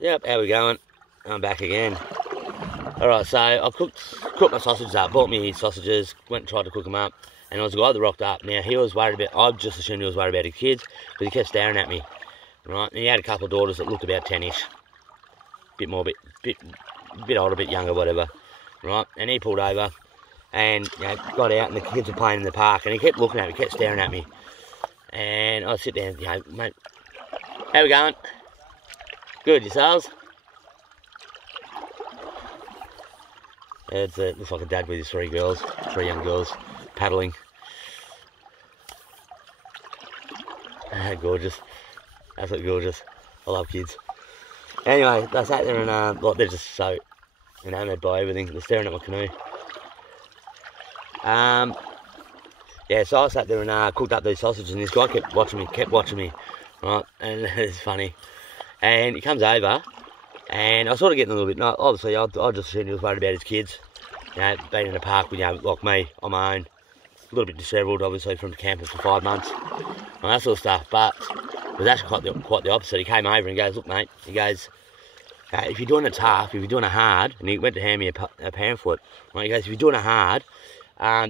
Yep, how we going? I'm back again. Alright, so I cooked my sausages up, bought me sausages, went and tried to cook them up, and there was a guy that rocked up. Now, he was worried about, I just assumed he was worried about his kids, but he kept staring at me, right? And he had a couple of daughters that looked about 10-ish. Bit older, bit younger, whatever, right? And he pulled over, and got out, and the kids were playing in the park, and he kept looking at me, kept staring at me. And I sit down, mate, how we going? Good, yourselves? It looks like a dad with his three young girls, paddling. Gorgeous. Absolutely gorgeous. I love kids. Anyway, they sat there and they're just so enamoured by everything. They're staring at my canoe. Yeah, so I sat there and cooked up these sausages, and this guy kept watching me, right? And it's funny. And he comes over, and I was sort of getting a little bit, obviously I just assumed he was worried about his kids, being in the park with, like me, on my own, a little bit dishevelled, obviously, from camping for 5 months, and that sort of stuff. But it was actually quite the opposite. He came over and goes, look, mate, he goes, if you're doing it tough, if you're doing it hard, and he went to hand me a pamphlet, right? He goes, if you're doing it hard,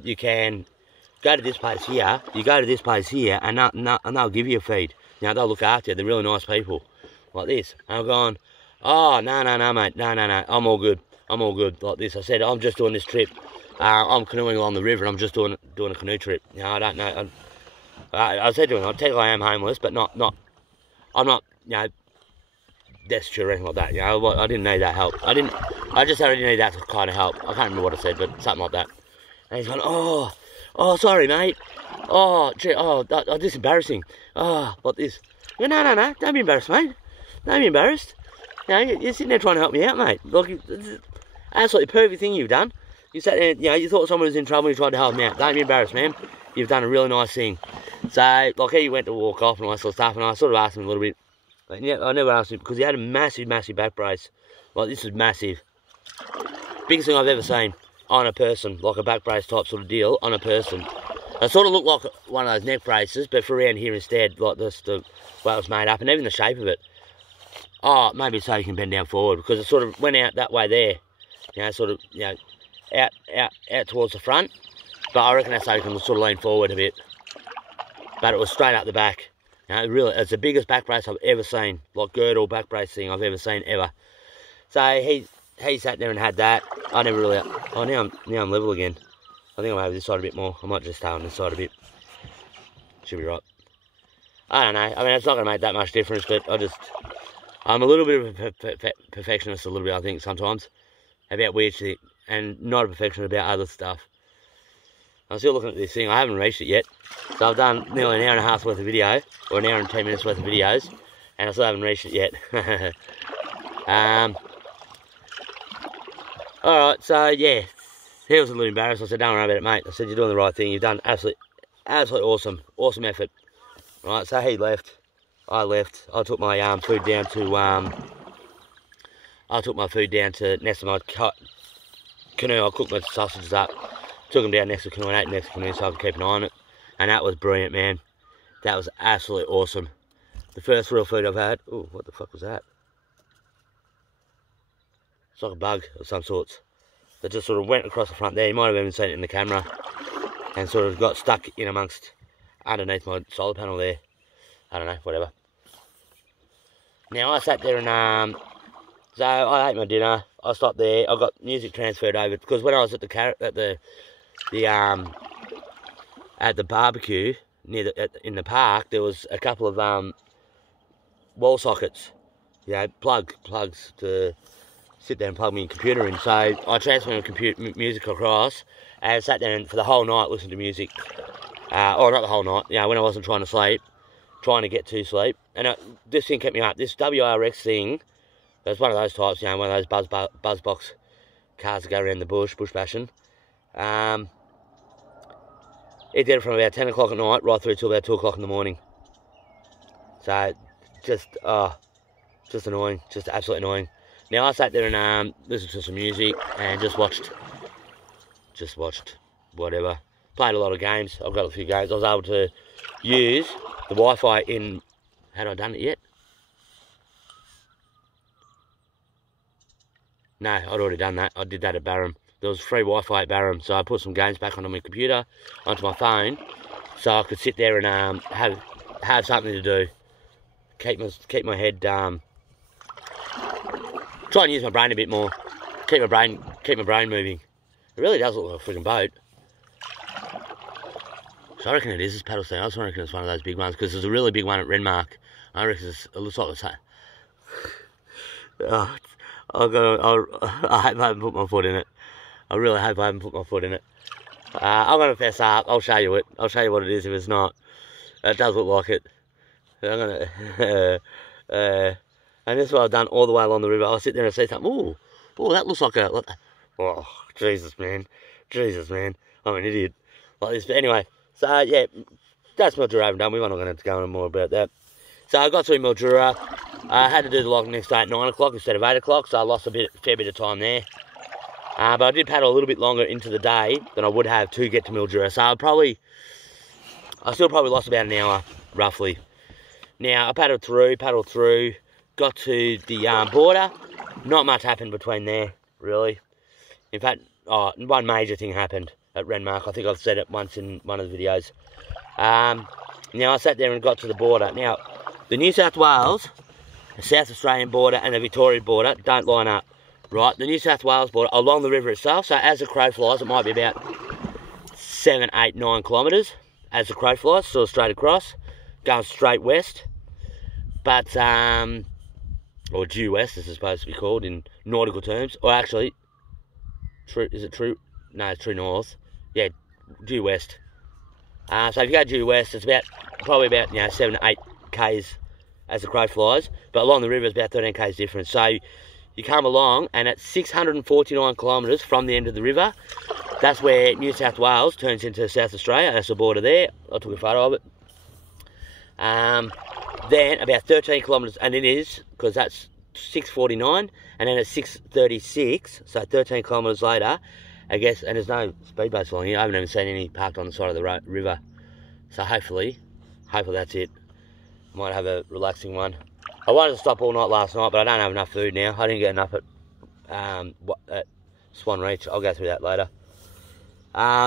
you can go to this place here, and they'll give you a feed. They'll look after you. They're really nice people, like this. And I'm going, oh, no, mate, no, I'm all good, like this. I said, I'm just doing this trip. I'm canoeing along the river, and I'm just doing a canoe trip. I don't know. I said to him, I am homeless, but I'm not, destitute or anything like that. I didn't need that help. I just already need that kind of help. I can't remember what I said, but something like that. And he's going, oh, sorry, mate. Oh, gee, this is embarrassing. Oh, like this. I go, no, don't be embarrassed, mate. Don't be embarrassed. You're sitting there trying to help me out, mate. Look, absolutely perfect thing you've done. You sat there, you thought someone was in trouble and you tried to help them out. Don't be embarrassed, man. You've done a really nice thing. So, like, he went to walk off and all that sort of stuff, and I sort of asked him a little bit. But yeah, I never asked him, because he had a massive back brace. Like, this is massive. Biggest thing I've ever seen on a person, like a back brace type sort of deal on a person. It sort of looked like one of those neck braces, but for around here instead, like this, the way it was made up, and even the shape of it. Oh, maybe so you can bend down forward, because it sort of went out that way there. Out towards the front. But I reckon that's so you can sort of lean forward a bit. But it was straight up the back. Really, it's the biggest back brace I've ever seen. Like girdle back brace thing I've ever seen, ever. So he sat there and had that. I never really, now I'm level again. I think I'm over this side a bit more. I might just stay on this side a bit. Should be right. I don't know. I mean, it's not going to make that much difference, but I'm a little bit of a perfectionist, a little bit, I think, sometimes, about weird shit, and not a perfectionist about other stuff. I'm still looking at this thing. I haven't reached it yet. So I've done nearly an hour and a half worth of video, or an hour and 10 minutes worth of videos, and I still haven't reached it yet. Alright, so yeah, he was a little embarrassed. I said, don't worry about it, mate. I said, you're doing the right thing. You've done absolutely awesome effort. Right, so he left. I left. I took my food down to next to my canoe. I cooked my sausages up, took them down next to the canoe and ate next to the canoe so I could keep an eye on it. And that was brilliant, man. That was absolutely awesome. The first real food I've had. Oh, what the fuck was that? It's like a bug of some sorts that just sort of went across the front there. You might have even seen it in the camera and sort of got stuck in underneath my solar panel there. I don't know, whatever. Now I sat there and so I ate my dinner. I stopped there. I got music transferred over because when I was at the barbecue in the park, there was a couple of wall sockets, plugs to sit there and plug my computer in. So I transferred my music across and sat there and for the whole night listened to music. Or not the whole night, when I wasn't trying to sleep, trying to get to sleep. And this thing kept me up. This WRX thing, it's one of those types, one of those buzz box cars that go around the bush bashing. It did it from about 10 o'clock at night right through till about 2 o'clock in the morning. So, just annoying, just absolutely annoying. Now I sat there and listened to some music and just watched whatever. Played a lot of games. I've got a few games. I was able to use the Wi-Fi in. Had I done it yet? No, I'd already done that. I did that at Barham. There was free Wi-Fi at Barham, so I put some games back onto my computer, onto my phone, so I could sit there and have something to do. Keep my head try and use my brain a bit more. Keep my brain moving. It really does look like a freaking boat. So I reckon it is this paddle stand. I also reckon it's one of those big ones because there's a really big one at Renmark. I reckon it looks like the same. Oh, I hope I haven't put my foot in it. I really hope I haven't put my foot in it. I'm gonna fess up. I'll show you it. I'll show you what it is if it's not. It does look like it. I'm gonna. And this is what I've done all the way along the river. I'll sit there and see something. Ooh, that looks like a. Oh, Jesus, man. I'm an idiot. Like this, but anyway. So yeah, that's Mildura over done. We're not going to go on more about that. So I got through Mildura. I had to do the lock next day at 9 o'clock instead of 8 o'clock, so I lost a fair bit of time there. But I did paddle a little bit longer into the day than I would have to get to Mildura. So I still probably lost about an hour, roughly. Now, I paddled through, got to the border. Not much happened between there, really. In fact, one major thing happened at Renmark. I think I've said it once in one of the videos. Now, I sat there and got to the border. Now, the New South Wales, the South Australian border and the Victorian border don't line up, right? The New South Wales border along the river itself, so as the crow flies, it might be about 7, 8, 9 kilometres as the crow flies, sort of straight across, going straight west. But, or due west, as it's supposed to be called in nautical terms. Or actually, is it true? No, it's true north. Yeah, due west. So if you go due west, it's probably about 7 to 8 k's as the crow flies, but along the river it's about 13 k's difference. So you come along, and at 649 kilometres from the end of the river, that's where New South Wales turns into South Australia. That's the border there. I took a photo of it. Then about 13 kilometres, and it is, because that's 649, and then at 636, so 13 kilometres later, I guess, and there's no speedboats along here. I haven't even seen any parked on the side of the river. So hopefully that's it. I might have a relaxing one. I wanted to stop all night last night, but I don't have enough food now. I didn't get enough at Swan Reach. I'll go through that later.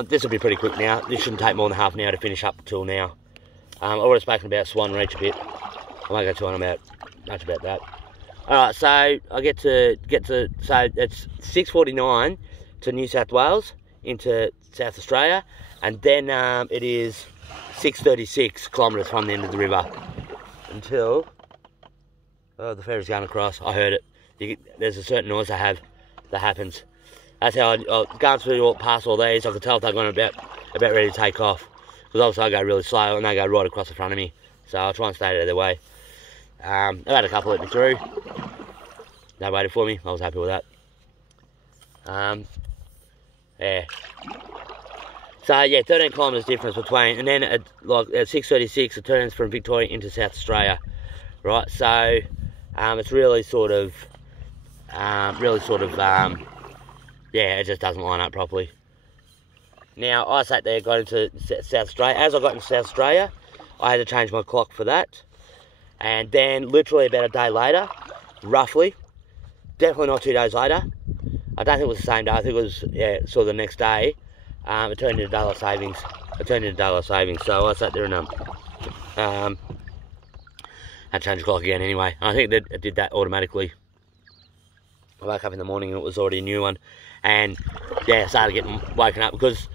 This will be pretty quick now. This shouldn't take more than half an hour to finish up till now. I've already spoken about Swan Reach a bit. I won't go too on much about that. Alright, so I get to so it's 6:49 to New South Wales into South Australia, and then it is 6:36 kilometres from the end of the river until the ferry's going across. I heard it. There's a certain noise that happens. That's how I going through past all these. I could tell if they're going about ready to take off, because obviously I go really slow and they go right across the front of me. So I'll try and stay out of their way. I've had a couple let me through. They waited for me. I was happy with that. Yeah. So yeah, 13 kilometres difference between, and then at 6:36 it turns from Victoria into South Australia, right? So it's really sort of, yeah, it just doesn't line up properly. Now I sat there, got into South Australia. As I got into South Australia, I had to change my clock for that, and then literally about a day later, roughly, definitely not 2 days later. I don't think it was the same day. I think it was sort of the next day. It turned into daylight savings. So I sat there and had to change the clock again anyway. And I think it did that automatically. I woke up in the morning and it was already a new one. And yeah, I started getting woken up because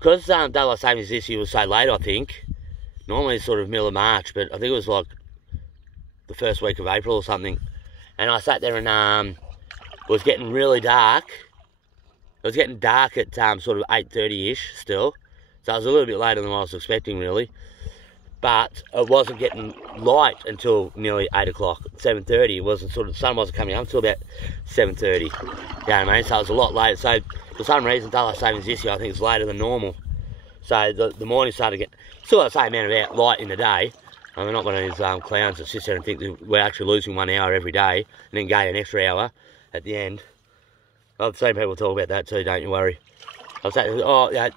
daylight savings this year was so late. I think normally it's sort of middle of March, but I think it was like the first week of April or something. And I sat there and it was getting really dark. It was getting dark at sort of 8:30ish still. So it was a little bit later than what I was expecting, really. But it wasn't getting light until nearly 8 o'clock, 7:30. It wasn't the sun wasn't coming up until about 7:30. You know what I mean? So it was a lot later. So for some reason, daylight savings this year, I think it's later than normal. So the morning started getting still the same amount of light in the day. I mean, not one of these clowns that sits there and think that we're actually losing 1 hour every day and then gain an extra hour at the end. I've seen people talk about that too, don't you worry. I've said, oh, yeah,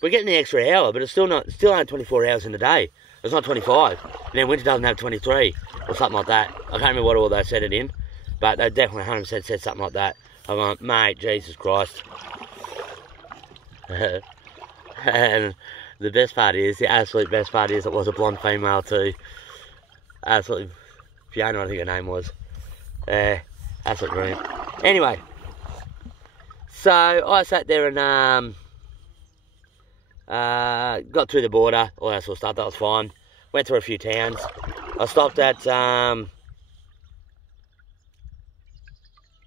we're getting the extra hour, but it's still only 24 hours in the day. It's not 25. And then winter doesn't have 23 or something like that. I can't remember what all they said it in. But they definitely 100% said something like that. I'm like, mate, Jesus Christ. And the best part is, the absolute best part is, it was a blonde female too. Absolutely, Fiona, I think her name was. Absolutely brilliant. Anyway, so I sat there and got through the border, all that sort of stuff. That was fine. Went through a few towns. I stopped at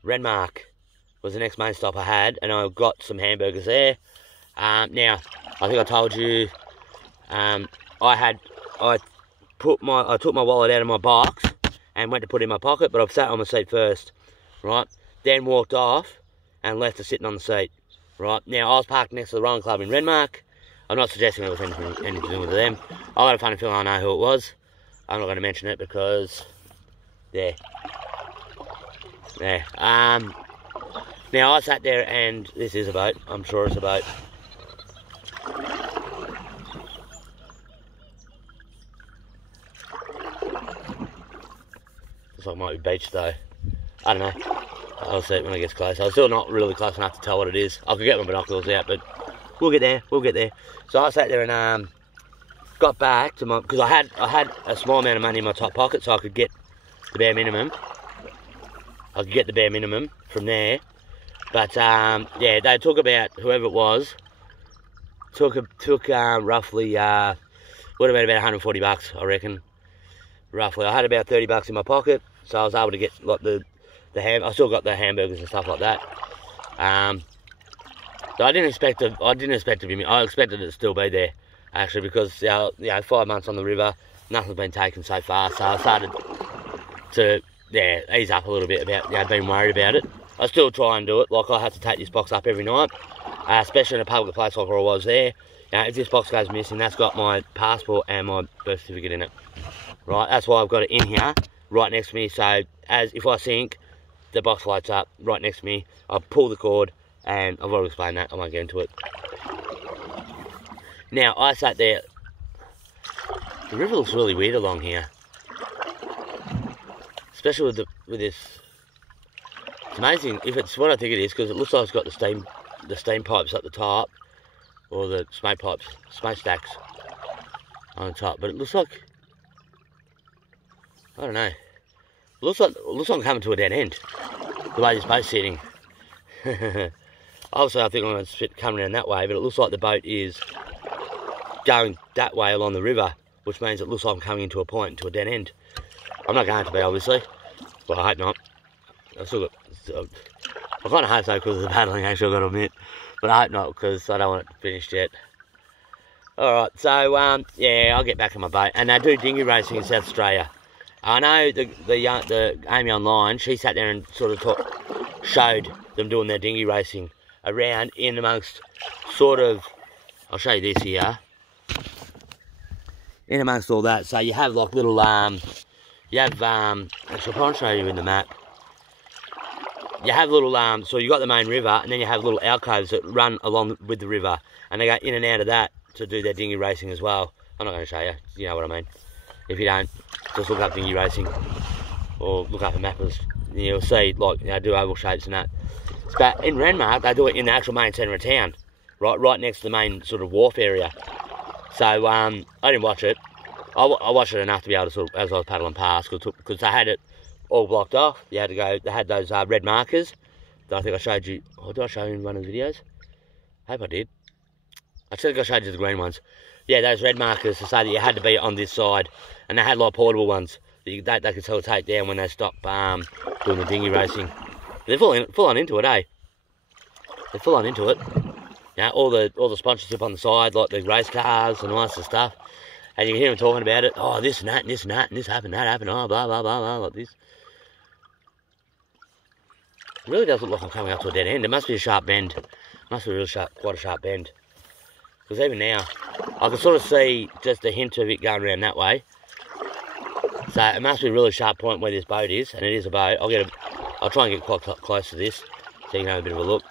Renmark was the next main stop I had, and I got some hamburgers there. Now, I think I told you, I took my wallet out of my box and went to put it in my pocket, but I've sat on the seat first, right? Then walked off and left it sitting on the seat, right? Now, I was parked next to the Rowing Club in Renmark. I'm not suggesting it was anything to do with them. I got a funny feeling I know who it was. I'm not going to mention it because, yeah. Now, I sat there and this is a boat. I'm sure it's a boat. Looks like it might be beach though. I don't know. I'll see it when it gets close. I'm still not really close enough to tell what it is. I could get my binoculars out, but we'll get there. We'll get there. So I sat there and got back to my, because I had a small amount of money in my top pocket, so I could get the bare minimum. I could get the bare minimum from there. But yeah, they took about, whoever it was, took roughly would have been about 140 bucks, I reckon. Roughly, I had about 30 bucks in my pocket, so I was able to get like I still got the hamburgers and stuff like that. So I didn't expect to be. I expected it to still be there, actually, because you know, 5 months on the river, nothing's been taken so far. So I started to ease up a little bit about being worried about it. I still try and do it. Like, I have to take this box up every night, especially in a public place like where I was there. You know, if this box goes missing, that's got my passport and my birth certificate in it. Right, that's why I've got it in here, right next to me. So if I sink, the box floats up right next to me. I pull the cord, and I've already explained that. I won't get into it. Now, I sat there. The river looks really weird along here, especially with this. It's amazing if it's what I think it is, because it looks like it's got the steam pipes at the top, or the smoke pipes, smoke stacks on the top. But it looks like, I don't know. It looks like I'm coming to a dead end, the way this boat's sitting. Obviously, I think I'm going to come around that way, but it looks like the boat is going that way along the river, which means it looks like I'm coming into a point, to a dead end. I'm not going to be, obviously. Well, I hope not. I kind of hope so because of the paddling, actually, I've got to admit. But I hope not, because I don't want it finished yet. Alright, so, yeah, I'll get back in my boat. And they do dinghy racing in South Australia. I know the Amy online, she sat there and sort of showed them doing their dinghy racing around in amongst sort of, I'll show you this here. In amongst all that, so you have like little, actually I'll try and show you in the map. You have little, so you got the main river, and then you have little alcoves that run along with the river, and they go in and out of that to do their dinghy racing as well. I'm not going to show you, you know what I mean. If you don't, just look up dinghy racing, or look up a map, and you'll see, like, they do oval shapes and that. But in Renmark, they do it in the actual main centre of town, right next to the main sort of wharf area. So, I didn't watch it. I watched it enough to be able to sort of, as I was paddling past, because they had it all blocked off. You had to go, they had those red markers that I think I showed you. Oh, did I show you in one of the videos? I hope I did. I think I showed you the green ones. Yeah, those red markers to say that you had to be on this side. And they had like portable ones that they could sort of take down when they stop doing the dinghy racing. They're full on into it, eh? They're full on into it. You know, all the sponsorship on the side, like the race cars and all that sort of stuff. And you can hear them talking about it. Oh, this and that, and this and that, and this happened, that happened, oh, blah, blah, blah, blah, like this. It really does look like I'm coming up to a dead end. It must be a sharp bend. It must be a real sharp, quite a sharp bend. Because even now, I can sort of see just a hint of it going around that way. So it must be a really sharp point where this boat is, and it is a boat. I'll try and get quite close to this, so you can have a bit of a look.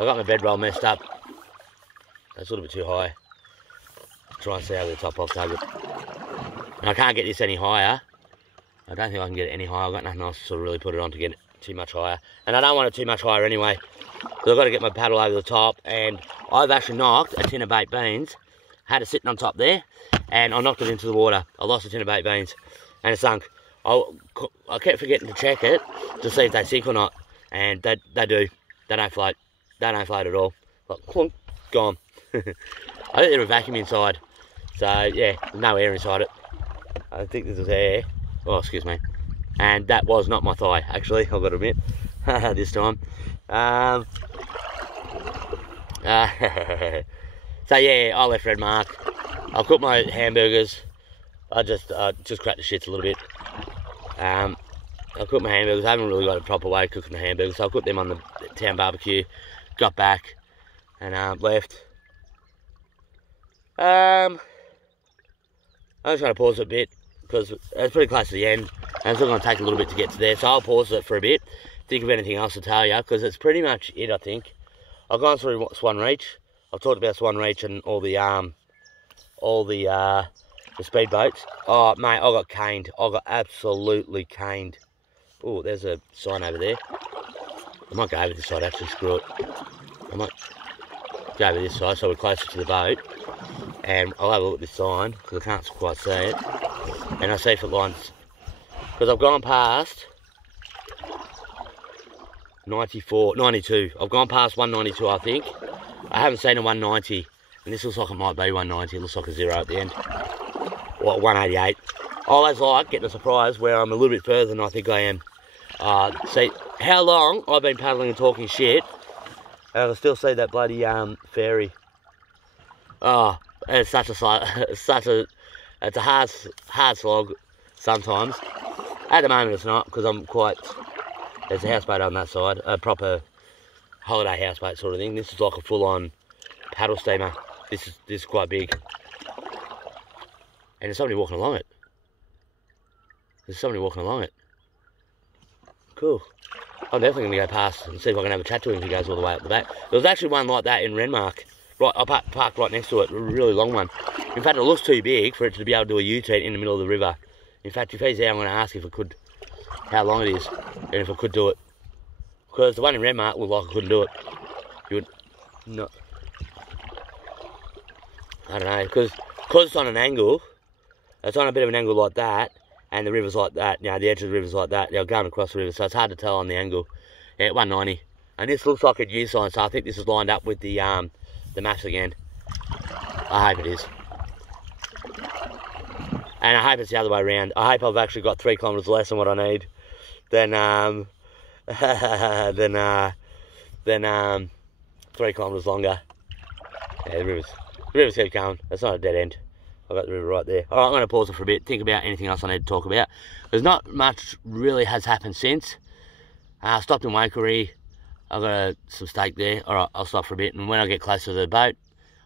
I got my bedroll messed up. That's a little bit too high. Try and see over the top box over. And I can't get this any higher I don't think I can get it any higher. I've got nothing else to sort of really put it on to get it too much higher. And I don't want it too much higher anyway. So I've got to get my paddle over the top. And I've actually knocked a tin of baked beans. Had it sitting on top there. And I knocked it into the water. I lost a tin of baked beans. And it sunk. I kept forgetting to check it to see if they sink or not. And they do. They don't float. They don't float at all. Like, clunk, gone. I think there's a vacuum inside. So, yeah, there's no air inside it. I think this is air. Oh, excuse me. And that was not my thigh, actually, I've got to admit, this time. So, yeah, I left red mark. I cooked my hamburgers. I just cracked the shits a little bit. I cooked my hamburgers. I haven't really got a proper way of cooking the hamburgers, so I cooked them on the town barbecue. Got back and left. I'm just going to pause it a bit because it's pretty close to the end and it's going to take a little bit to get to there, so I'll pause it for a bit, think of anything else to tell you, because it's pretty much it, I think. I've gone through Swan Reach. I've talked about Swan Reach and all the speedboats. Oh mate, I got caned. I got absolutely caned. Oh, there's a sign over there. I might go over this side actually, screw it. I might go over this side so we're closer to the boat. And I'll have a look at this sign because I can't quite see it. And I see if it lines. Because I've gone past 94, 92. I've gone past 192, I think. I haven't seen a 190. And this looks like it might be 190. It looks like a 0 at the end. What, 188. I always like getting a surprise where I'm a little bit further than I think I am. See how long I've been paddling and talking shit, and I can still see that bloody ferry. Oh, it's such a it's a hard slog sometimes. At the moment it's not, because there's a houseboat on that side, a proper holiday houseboat sort of thing. This is like a full-on paddle steamer. This is quite big. And there's somebody walking along it. Cool. I'm definitely going to go past and see if I can have a chat to him if he goes all the way up the back. There was actually one like that in Renmark. Right, I parked right next to it, a really long one. In fact, it looks too big for it to be able to do a U-turn in the middle of the river. In fact, if he's there, I'm going to ask if it could, how long it is, and if it could do it. Because the one in Renmark looked like it couldn't do it. You would not. I don't know, because it's on an angle. It's on a bit of an angle like that, and the river's like that. You know, the edge of the river's like that. They're going across the river, so it's hard to tell on the angle. Yeah, 190. And this looks like a U sign, so I think this is lined up with the maps again. I hope it is. And I hope it's the other way around. I hope I've actually got 3 kilometres less than what I need. Then 3 kilometres longer. Yeah, the rivers keep going. It's not a dead end. I've got the river right there. Alright, I'm going to pause it for a bit, think about anything else I need to talk about. There's not much really has happened since. I stopped in Waikerie. I've got some steak there. Alright, I'll stop for a bit, and when I get closer to the boat,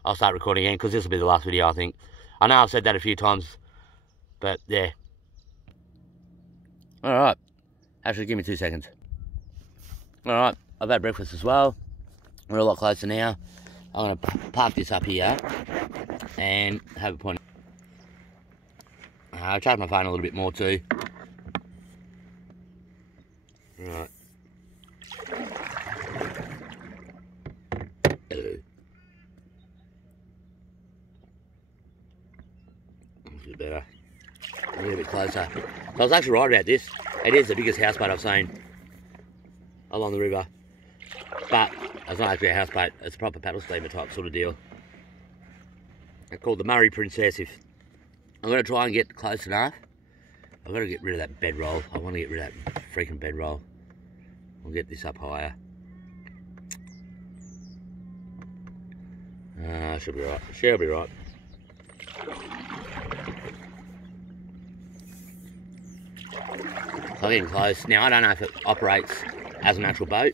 I'll start recording again, because this will be the last video, I think. I know I've said that a few times, but yeah. Alright, actually give me 2 seconds. Alright, I've had breakfast as well. We're a lot closer now. I'm going to park this up here and have a point. I'll charge my phone a little bit more too. Right. This is better. A little bit closer. So I was actually right about this. It is the biggest houseboat I've seen along the river. But it's not actually a houseboat. It's a proper paddle steamer type sort of deal. It's called the Murray Princess. I'm going to try and get close enough. I've got to get rid of that bedroll. I want to get rid of that freaking bedroll. We'll get this up higher. Should be right. She'll be right. So I'm getting close. Now, I don't know if it operates as an actual boat.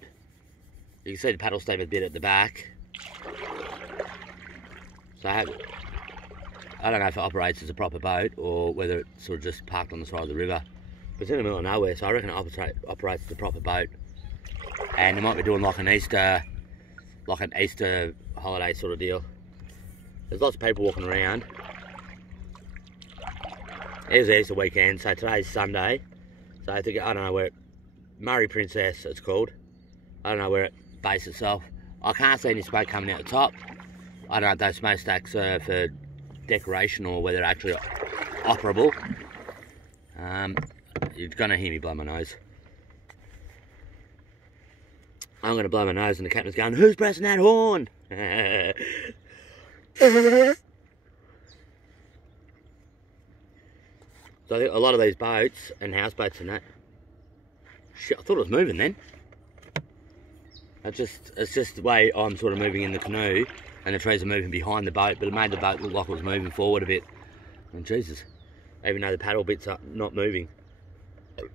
You can see the paddle steamer bit at the back. So I don't know if it operates as a proper boat or whether it's sort of just parked on the side of the river. But it's in the middle of nowhere, so I reckon it operates as a proper boat. And they might be doing like an Easter holiday sort of deal. There's lots of people walking around. It is Easter weekend, so today's Sunday. So I think, I don't know where Murray Princess it's called. I don't know where it bases itself. I can't see any smoke coming out the top. I don't know if those smokestacks are for decoration or whether they're actually operable. You're gonna hear me blow my nose. I'm gonna blow my nose and the captain's going, "Who's pressing that horn?" So I think a lot of these boats and houseboats and that. Shit, I thought it was moving then. It's just the way I'm sort of moving in the canoe, and the trees are moving behind the boat, but it made the boat look like it was moving forward a bit. And Jesus, even though the paddle bits are not moving. I'm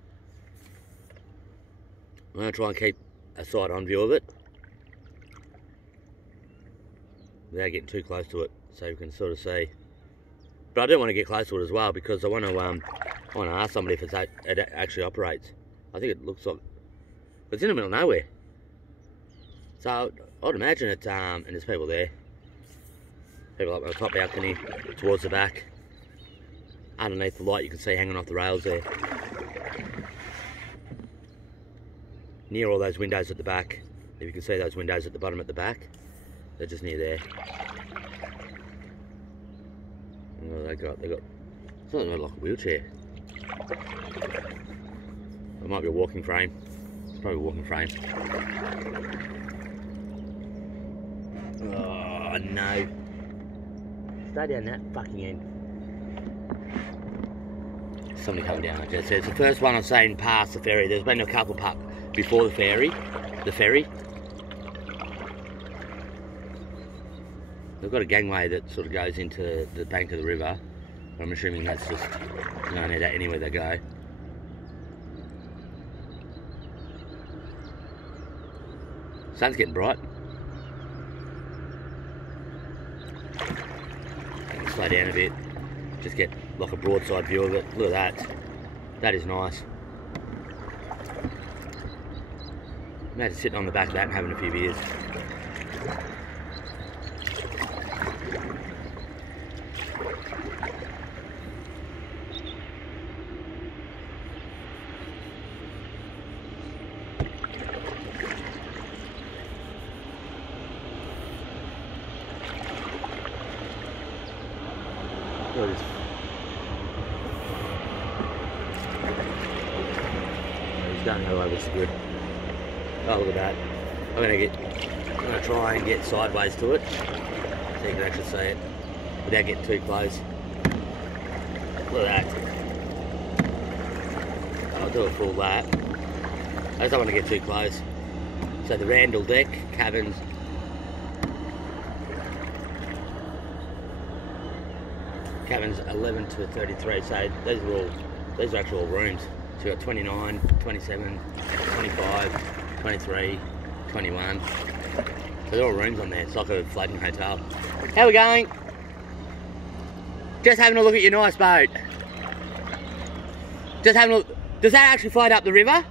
going to try and keep a side-on view of it without getting too close to it, so you can sort of see. But I do want to get close to it as well, because I want to ask somebody if it actually operates. I think it looks like it's in the middle of nowhere. So I'd imagine it, and there's people there. People up on the top balcony, towards the back. Underneath the light you can see hanging off the rails there. Near all those windows at the back. If you can see those windows at the bottom at the back, they're just near there. Oh, they got something like a wheelchair. It might be a walking frame. It's probably a walking frame. Oh no. Stay down that fucking end. Somebody coming down, like I said. It's the first one I've seen past the ferry. There's been a couple before the ferry. They've got a gangway that sort of goes into the bank of the river. I'm assuming that's just going anywhere they go. Sun's getting bright. Slow down a bit. Just get like a broadside view of it. Look at that. That is nice. Imagine sitting on the back of that and having a few beers. Look at this. He's going the way, which is good. Oh, look at that. I'm gonna try and get sideways to it so you can actually see it without getting too close. Look at that. I'll do a full lap. I just don't want to get too close. So the Randall deck, cabins. Cabins 11 to 33, so these are actual rooms. So you've got 29, 27, 25, 23, 21. So they're all rooms on there. It's like a floating hotel. How are we going? Just having a look at your nice boat. Just having a look. Does that actually float up the river?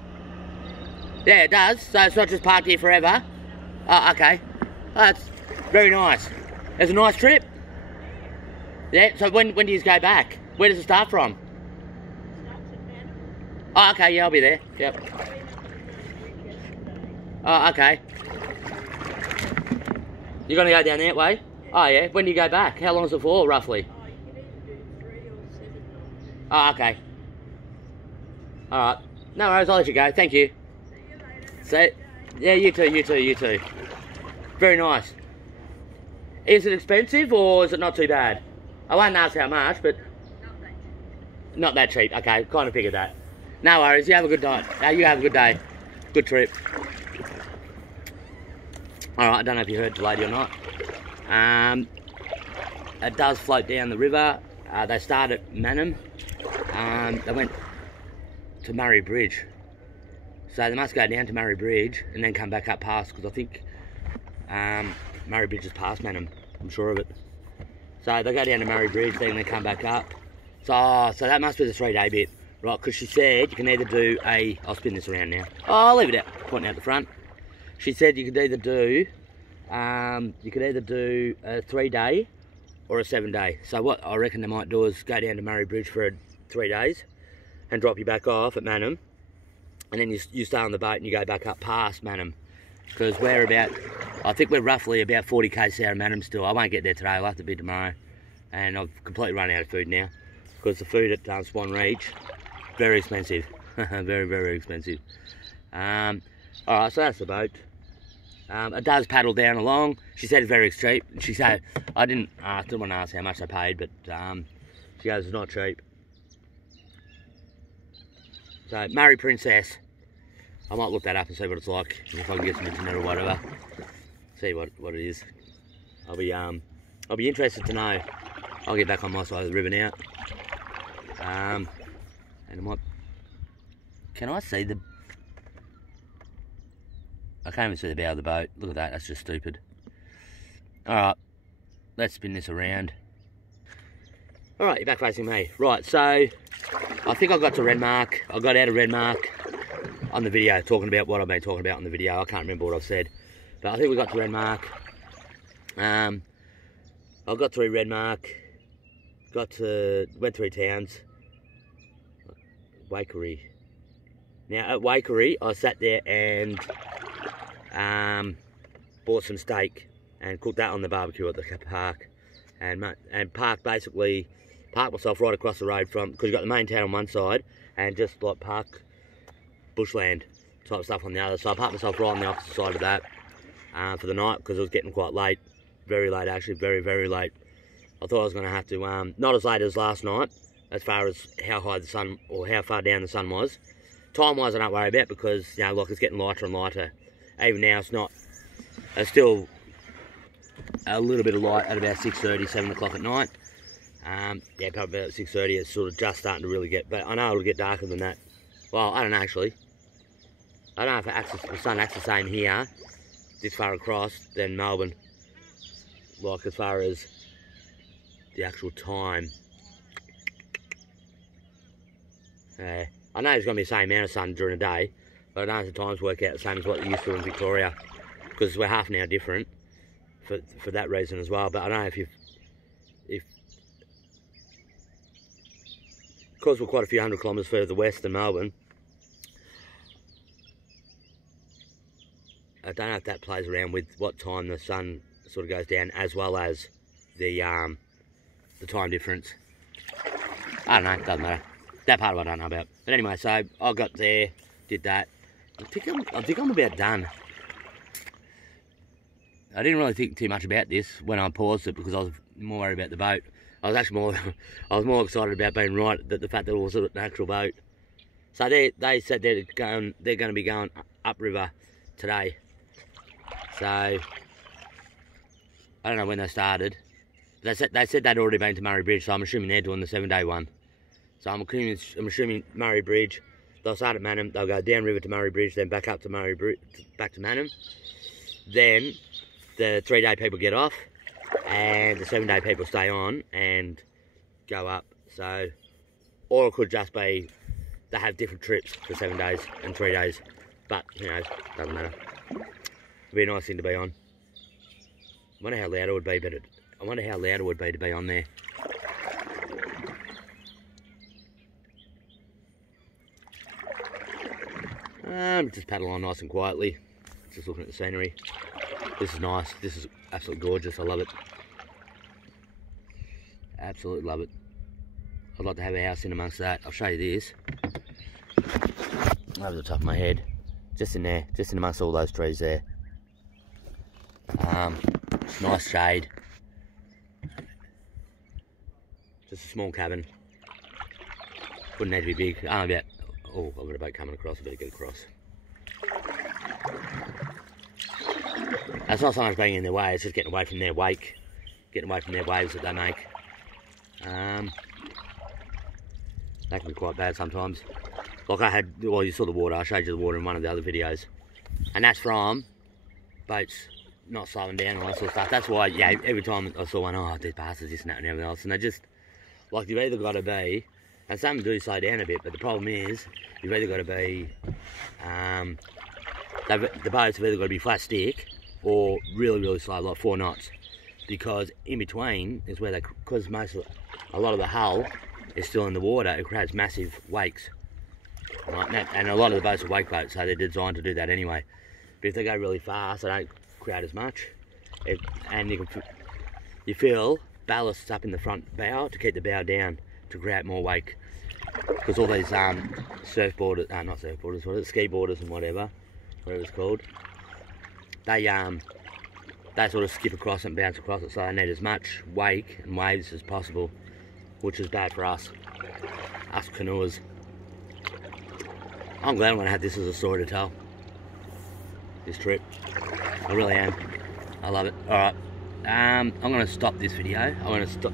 Yeah, it does. So it's not just parked here forever. Oh, okay. Oh, that's very nice. It's a nice trip. Yeah, so when do you go back? Where does it start from? Oh, okay, yeah, I'll be there. Yep. Oh, okay. You're going to go down that way? Oh, yeah. When do you go back? How long is it for, roughly? Oh, you can either do 3 or 7 nights. Oh, okay. Alright. No worries, I'll let you go. Thank you. See you later. Yeah, you too. Very nice. Is it expensive or is it not too bad? I won't ask how much, but... Not that cheap. Okay, kind of figured that. No worries, you have a good night. You have a good day. Good trip. Alright, I don't know if you heard the lady or not. It does float down the river. They start at Manham. They went to Murray Bridge. So they must go down to Murray Bridge and then come back up past, because I think Murray Bridge is past Manham. I'm sure of it. So they go down to Murray Bridge, then they come back up. So that must be the 3-day bit. Right, because she said you can either do a... I'll spin this around now. Oh, I'll leave it out, pointing out the front. She said you could either do... a 3-day or a 7-day. So what I reckon they might do is go down to Murray Bridge for 3 days and drop you back off at Manham and then you stay on the boat and you go back up past Mannum, because I think we're roughly about 40 k's out of Mannum still. I won't get there today, I'll have to be tomorrow. And I've completely run out of food now, because the food at Swan Reach, very expensive. Very, very expensive. Alright, so that's the boat. It does paddle down along. She said it's very cheap. She said, I didn't want to ask how much I paid, but she goes, it's not cheap. So, Murray Princess. I might look that up and see what it's like, if I can get some internet or whatever. See what it is. I'll be interested to know. I'll get back on my side of the river now. And I might... Can I see the... I can't even see the bow of the boat. Look at that, that's just stupid. Alright, let's spin this around. Alright, you're back facing me. Right, so I think I got to Redmark. I got out of Redmark on the video, talking about what I've been talking about on the video. I can't remember what I've said. But I think we got to Redmark. I got through Redmark. Went through towns. Waikerie. Now at Waikerie, I sat there and bought some steak and cooked that on the barbecue at the park, and parked myself right across the road from, because you got the main town on one side and just like park bushland type stuff on the other. So I parked myself right on the opposite side of that for the night, because it was getting quite late, very late actually, very, very late. I thought I was going to have to, not as late as last night, as far as how high the sun, or how far down the sun was. Time-wise I don't worry about, because, you know, like, it's getting lighter and lighter. Even now it's still a little bit of light at about 6:30, 7 o'clock at night. Yeah, probably about 6:30 it's sort of just starting to really get, but I know it'll get darker than that. Well, I don't know actually. I don't know if the sun acts the same here, this far across, than Melbourne. Like, as far as the actual time. I know it's going to be the same amount of sun during the day, but I don't know if the times work out the same as what they used to in Victoria, because we're half an hour different for that reason as well. But I don't know because we're quite a few hundred kilometres further west than Melbourne, I don't know if that plays around with what time the sun sort of goes down, as well as the time difference. I don't know, it doesn't matter. That part of it I don't know about. But anyway, so I got there, did that. I think I'm about done. I didn't really think too much about this when I paused it, because I was more worried about the boat. I was actually more excited about being right, the fact that it was an actual boat. So they said they're going to be going upriver today. So I don't know when they started. They said they'd already been to Murray Bridge, so I'm assuming they're doing the 7-day one. So I'm assuming Murray Bridge. They'll start at Mannum. They'll go down river to Murray Bridge, then back up to Murray Bridge, back to Mannum. Then the 3-day people get off, and the 7-day people stay on and go up. So, or it could just be they have different trips for 7 days and 3 days. But you know, doesn't matter. It'd be a nice thing to be on. I wonder how loud it would be, I wonder how loud it would be to be on there. Just paddle on nice and quietly, just looking at the scenery. This is nice. This is absolutely gorgeous. I love it. Absolutely love it. I'd like to have a house in amongst that. I'll show you this. Over the top of my head, just in there, just in amongst all those trees there. Nice shade. Just a small cabin. Wouldn't need to be big. Oh, I've got a boat coming across. I better get across. It's not so much being in their way, it's just getting away from their wake, getting away from their waves that they make. That can be quite bad sometimes. Like you saw the water, I showed you the water in one of the other videos. And that's from boats not slowing down and all that sort of stuff. That's why, yeah, every time I saw one, oh, these bastards, this and that and everything else. And they just, like, you've either got to be, and some do slow down a bit, but the problem is, you've either got to be, the boats have either got to be flat stick, or really, really slow, like 4 knots. Because in between is where because a lot of the hull is still in the water, it creates massive wakes. Right? And a lot of the boats are wake boats, so they're designed to do that anyway. But if they go really fast, they don't create as much. And you feel ballast up in the front bow to keep the bow down to create more wake. Because all these surfboarders, not surfboarders, what is it, ski boarders and whatever it's called, they sort of skip across and bounce across it, so they need as much wake and waves as possible, which is bad for us canoers. I'm glad I'm going to have this as a story to tell, this trip. I really am. I love it. Alright, I'm going to stop this video. I'm going to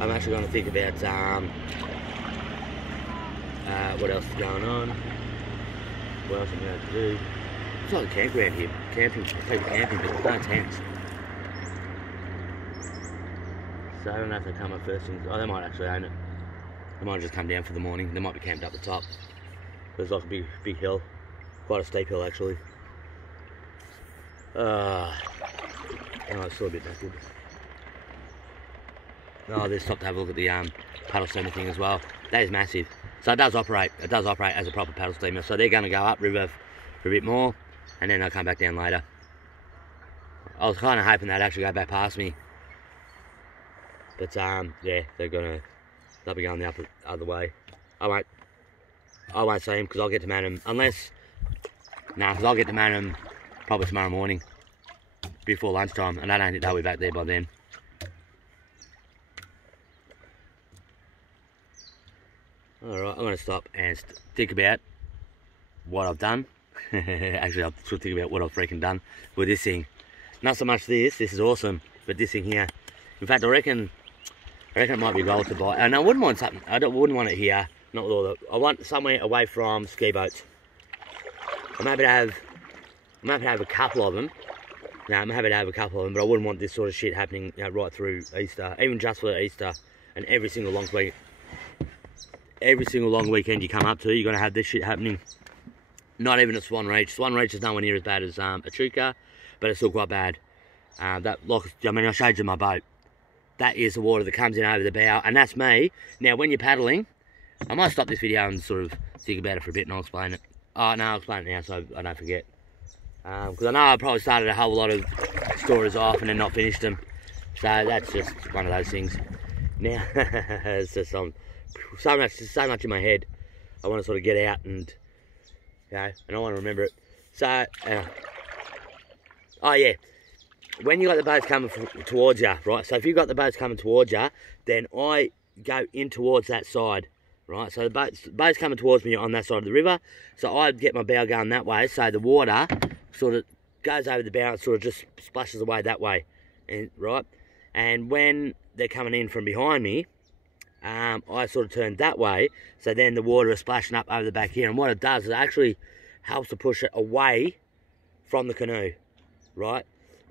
I'm actually going to think about what else is going on, what else I'm going to do. It's like a campground here, people camping, but no tents. So I don't know if they come up first things. Oh, they might actually own it. They might just come down for the morning. They might be camped up the top. There's like a big hill, quite a steep hill actually. Oh, it's still a bit knackered. Oh, they stopped to have a look at the paddle steamer thing as well. That is massive. So it does operate as a proper paddle steamer. So they're going to go up river for a bit more, and then they'll come back down later. I was kind of hoping they'd actually go back past me, but yeah, they'll be going the other way. I won't see them because I'll get to man them because I'll get to man them probably tomorrow morning before lunchtime, and I don't think they'll be back there by then. Alright, I'm going to stop and think about what I've done. Actually, I should think about what I've freaking done with this thing. Not so much this is awesome, but this thing here. In fact, I reckon it might be gold to buy. And I wouldn't want something, wouldn't want it here. Not with all the, I want somewhere away from ski boats. I'm happy to have a couple of them. Now, I'm happy to have a couple of them, but I wouldn't want this sort of shit happening right through Easter, even just for Easter, and every single long weekend you come up to, you're going to have this shit happening. Not even at Swan Reach. Swan Reach is nowhere near as bad as Echuca, but it's still quite bad. I showed you my boat. That is the water that comes in over the bow, and that's me. Now, when you're paddling, I might stop this video and sort of think about it for a bit, and I'll explain it. Oh, no, I'll explain it now so I don't forget. Because I know I probably started a whole lot of stories off and then not finished them. So that's just one of those things. Now, it's just so much in my head. I want to sort of get out and, and I want to remember it. So, oh yeah, when you got the boats coming towards you, right? So if you've got the boats coming towards you, then I go in towards that side, right? So the boats coming towards me on that side of the river. So I'd get my bow going that way, so the water sort of goes over the bow and sort of just splashes away that way, right? And when they're coming in from behind me, I sort of turn that way, so then the water is splashing up over the back here, and what it does is it actually helps to push it away from the canoe, right?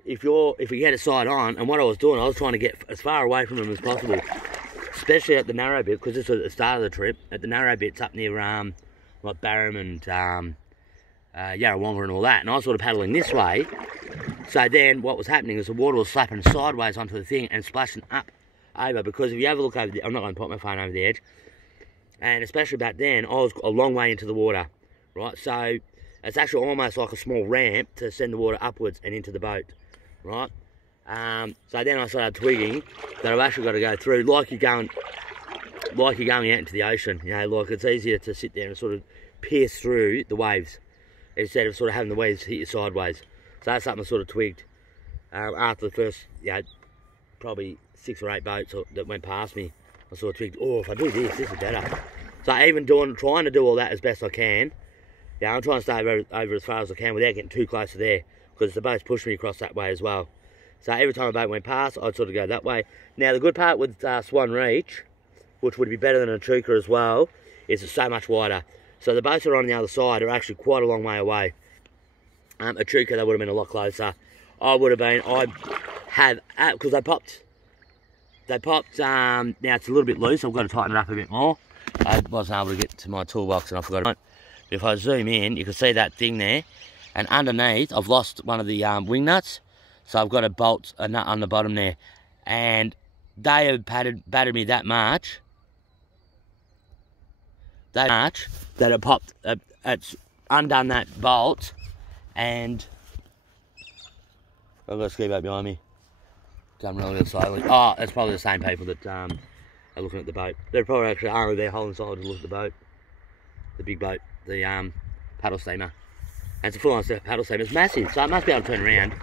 If you get it side on, and what I was doing, I was trying to get as far away from them as possible, especially at the narrow bit, because this was at the start of the trip. At the narrow bits up near like Barham and Yarrawonga and all that, and I was sort of paddling this way. So then what was happening is the water was slapping sideways onto the thing and splashing up over, because if you have a look over the, I'm not going to put my phone over the edge, and especially back then I was a long way into the water, right? So it's actually almost like a small ramp to send the water upwards and into the boat, right? So then I started twigging that I've actually got to go through like you're going out into the ocean, like it's easier to sit there and sort of pierce through the waves instead of sort of having the waves hit you sideways. So that's something I sort of twigged after the first, probably 6 or 8 boats that went past me. I sort of twigged, oh, if I do this is better. So even trying to do all that as best I can, I'm trying to stay over as far as I can without getting too close to there, because the boat's pushing me across that way as well. So every time a boat went past, I'd sort of go that way. Now the good part with Swan Reach, which would be better than Echuca as well, is it's so much wider. So the boats that are on the other side are actually quite a long way away. Echuca, they would have been a lot closer. Because they popped, now it's a little bit loose, I've got to tighten it up a bit more. I wasn't able to get to my toolbox and I forgot it. If I zoom in, you can see that thing there, and underneath, I've lost one of the wing nuts, so I've got to bolt a nut on the bottom there, and they have battered me that much that much that it popped, it's undone that bolt, and I've got a ski boat behind me. Going really slowly. Oh, that's probably the same people that are looking at the boat. They're probably actually over there holding solid to look at the boat. The big boat, the paddle steamer. And it's a full-on paddle steamer. It's massive, so it must be able to turn around.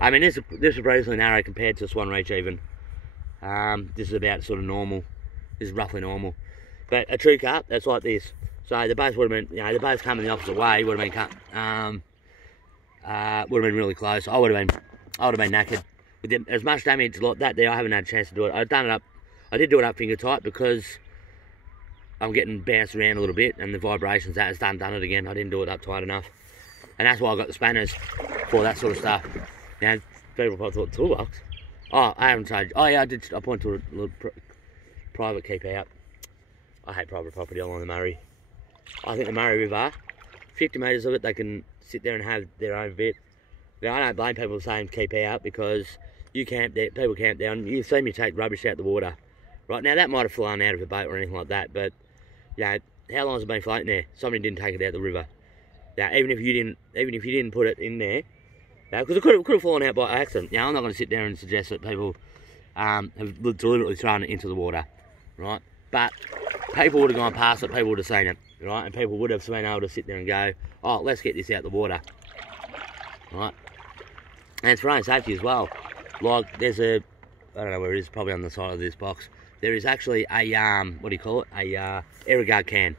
I mean, this is reasonably narrow compared to Swan Reach even. This is about sort of normal. This is roughly normal. But a true cut, that's like this. So the boats would have been, the boats coming the opposite way would have been cut. Would have been really close. I would have been knackered. With as much damage like that there, I haven't had a chance to do it. I did do it up finger tight because I'm getting bounced around a little bit, and the vibrations that has done it again. I didn't do it up tight enough, and that's why I got the spanners for that sort of stuff. Now people probably thought toolbox. Oh, I haven't tried. Oh yeah, I did. I pointed to a little private keep out. I hate private property along the Murray. I think the Murray River, 50 metres of it, they can sit there and have their own bit. Now I don't blame people saying keep out, because you camp there, people camp down, you've seen me take rubbish out the water. Right, now that might have flown out of a boat or anything like that, but how long has it been floating there? Somebody didn't take it out the river. Now, even if you didn't put it in there, because it could have fallen out by accident. Now, I'm not going to sit there and suggest that people have deliberately thrown it into the water, right? But people would have gone past it, people would have seen it, right? And people would have been able to sit there and go, oh, let's get this out the water, right? And it's for own safety as well. Like, there's I don't know where it is, probably on the side of this box. There is actually a, what do you call it? A air guard can.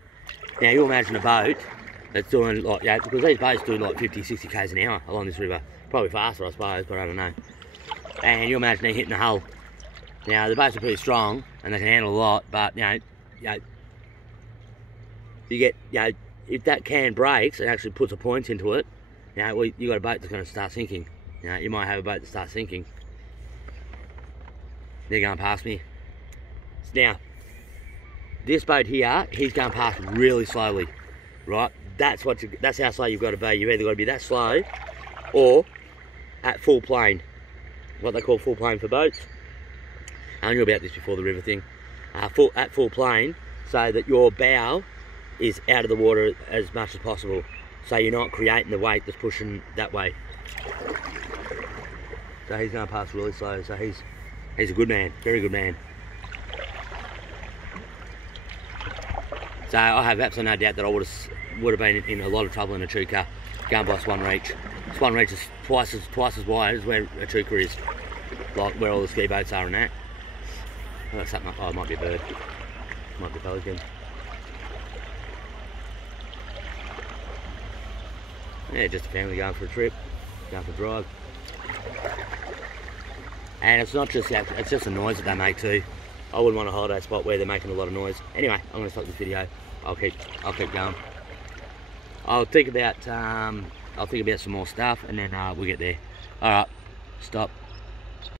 Now, you imagine a boat that's doing, like, because these boats do like 50, 60 k's an hour along this river. Probably faster, I suppose, but I don't know. And you imagine they're hitting a hull. Now, the boats are pretty strong, and they can handle a lot, but, you get, if that can breaks and actually puts a point into it, you got a boat that's going to start sinking. You might have a boat that starts sinking. They're going past me. Now, this boat here, he's going past really slowly, right? That's how slow you've got to be. You've either got to be that slow, or at full plane. What they call full plane for boats. I knew about this before the river thing. At full plane, so that your bow is out of the water as much as possible, so you're not creating the weight that's pushing that way. So he's going past really slow. So he's a good man, very good man. So I have absolutely no doubt that I would have been in a lot of trouble in a Echuca going by Swan Reach. Swan Reach is twice as wide as where Echuca is, like where all the ski boats are and that. Oh, that's something. Oh, it might be a bird. Might be a pelican. Yeah, just a family going for a trip, going for a drive. And it's not just that, it's just the noise that they make too. I wouldn't want a holiday spot where they're making a lot of noise. Anyway, I'm going to stop this video. I'll keep going. I'll think about some more stuff, and then we'll get there. All right, stop.